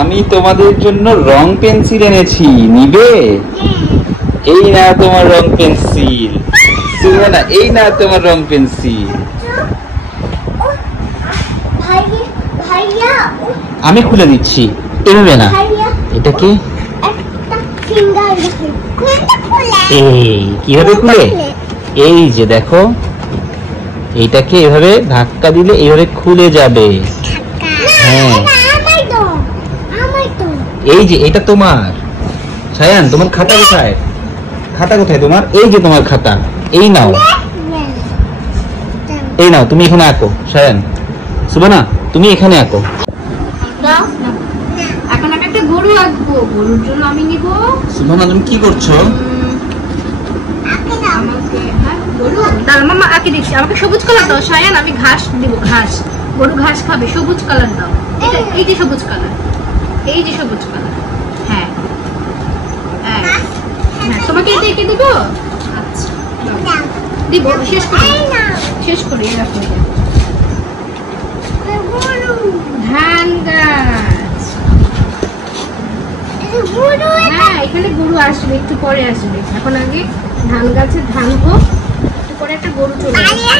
আমি তোমাদের জন্য রং পেন্সিল এনেছি, নিবে? এই না তোমার রং পেন্সিল। সুবহানা, এই না তোমার রং পেন্সিল। আমি খুলে দিচ্ছি, এভাবে না। এটা কি? এই কিভাবে খুলে? এই যে দেখো, এইটাকে এভাবে ধাক্কা দিলে এইভাবে খুলে যাবে। হ্যাঁ, এই যে এটা তোমার। সায়ান, তোমার খাতা কোথায়? খাতা কোথায় তোমার? এই যে তোমার খাতা, এই নাও, এই নাও, তুমি এখানে আঁকো। সায়ান, সুবহানা, তুমি এখানে আঁকো। এখন আমি একটা গরু আঁকবো, গরুর জন্য আমি নিব। সুবহানা, তুমি কি করছো? গরু দাও, মামা আঁকে দিচ্ছি। আমাকে সবুজ কালার দাও সায়ান, আমি ঘাস দিব। ঘাস, গরু ঘাস খাবে। সবুজ কালার দাও। এটা, এই যে সবুজ কালার, এই যে সবুজ কালার। হ্যাঁ হ্যাঁ হ্যাঁ, তোমাকে এটা এঁকে দিব। আচ্ছা দিব, শেষ করি, শেষ করি। এরকম ধান গাছ। হ্যাঁ, এখানে গরু আসবে, একটু পরে আসবে। এখন আগে ধান গাছে ধান হোক, একটু পরে একটা গরু চলে আসবে।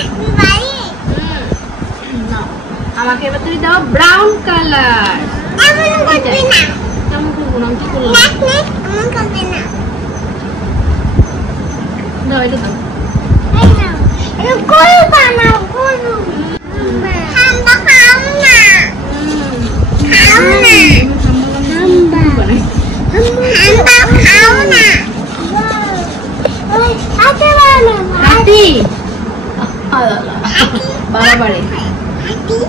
আমাকে এবার তুমি দাও ব্রাউন কালার। দাও, এটা দাও।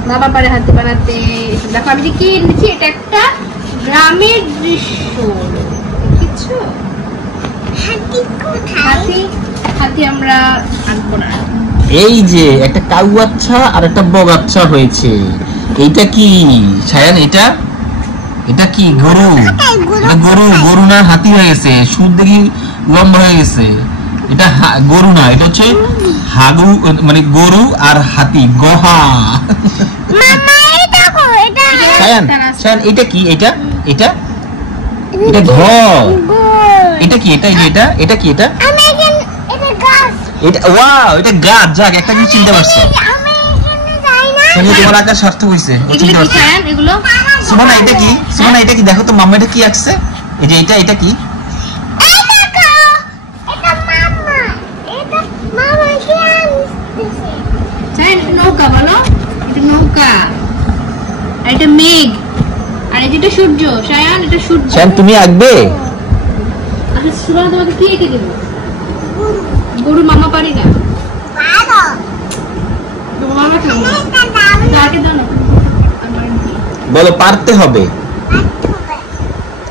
বাবা পারে হাতি বানাতে। দেখো আমি কি এনেছি, এটা একটা গ্রামের দৃশ্য, দেখছো? হাতি, হাতি আমরা আনবো না। এই যে একটা কাউ বাচ্চা আর একটা বগাচ্চা হয়েছে। এইটা কি সায়ান? এটা, এটা কি গরু? এটা গরু, গরু না হাতি হয়ে গেছে। সুর দেখি লম্বা হয়ে গেছে। এটা গরু না, এটা হচ্ছে হাগু, মানে গরু আর হাতি, গহা। সায়ান, সায়ান, এটা কি? এটা, এটা, এটা ঘর। এটা কি? এটা, এটা, এটা কি? এটা, এটা, ওয়াও, এটা গাছ। যাক, একটা জিনিস চিনতে পারছো। তোমার আঁকার সার্থক হয়েছে। সুবহানা, এটা কি? সুবহানা, এটা কি? দেখো তো মাম্মা, এটা কি আঁকছে? এই যে এটা, এটা কি? নৌকা বলো, এটা নৌকা। আর এটা মেঘ, আর এটা সূর্য। সায়ান, এটা সূর্য। সায়ান, তুমি আঁকবে? আচ্ছা সুবহানা, তোমাকে কি এঁকে দেব? গরু মামা পারি না। মামা খাবো। আগে দাও না। বলো, পারতে হবে।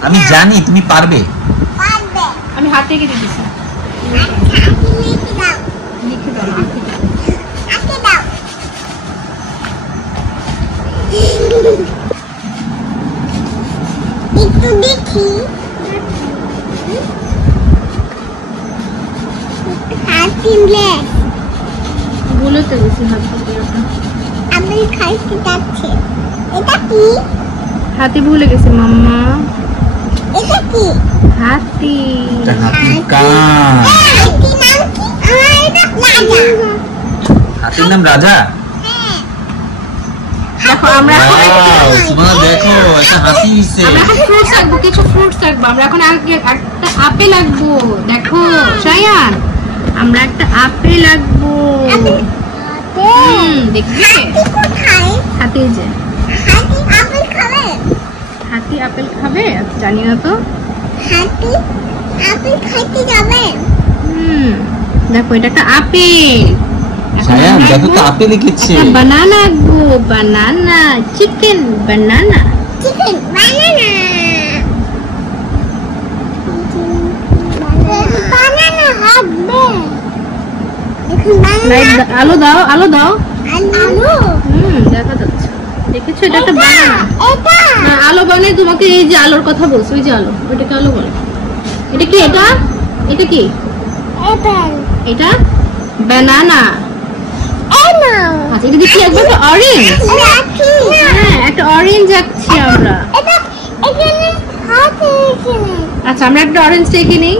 আমি জানি তুমি পারবে। আমি হাতে এঁকে দিতেছি। লিখে দাও, আঁকে দাও। একটু দেখি। বলতে গেছি হাতি। আমি খাইতে যাচ্ছি। এটা কি? হাতি ভুলে গেছে মাম্মা। এটা কি? হাতি। এটা হাতির কান। হাতির নাম কি? এটা রাজা। হাতির নাম রাজা। দেখো আমরা দেখো, এটা হাতি হইছে। আমরা এখন ফ্রুটস আঁকবো, কিছু ফ্রুটস আঁকবো। আমরা এখন একটা আপেল আঁকবো। দেখো সায়ান, আমরা একটা আপেল আঁকবো। দেখবে হাতি, যে হাতি আপেল খাবে। হাতি আপেল খাবে? জানি না তো। হাতি আপেল খাইতে যাবে। দেখো এটা একটা আপেল। সায়ান, দেখো তো আপেল লিখেছে। বানানা আঁকবো। বানানা, চিকেন, বানানা, চিকেন, বানানা, বানানা হবে। আলো দাও, আলো দাও। আলু, দেখা যাচ্ছে। দেখেছো, এটা একটা বানানা। এটা আলো বানিয়ে তোমাকে এই যে আলোর কথা বলছো, ওই যে আলো, ওইটাকে আলো বলে। এটা কি? এটা, এটা কি? অ্যাপেল। এটা বানানা। আচ্ছা, এটা কি? একবার অরেঞ্জ। হ্যাঁ, একটা অরেঞ্জ আঁকছি আমরা। এটা আচ্ছা আমরা একটা অরেঞ্জ এঁকে নেই।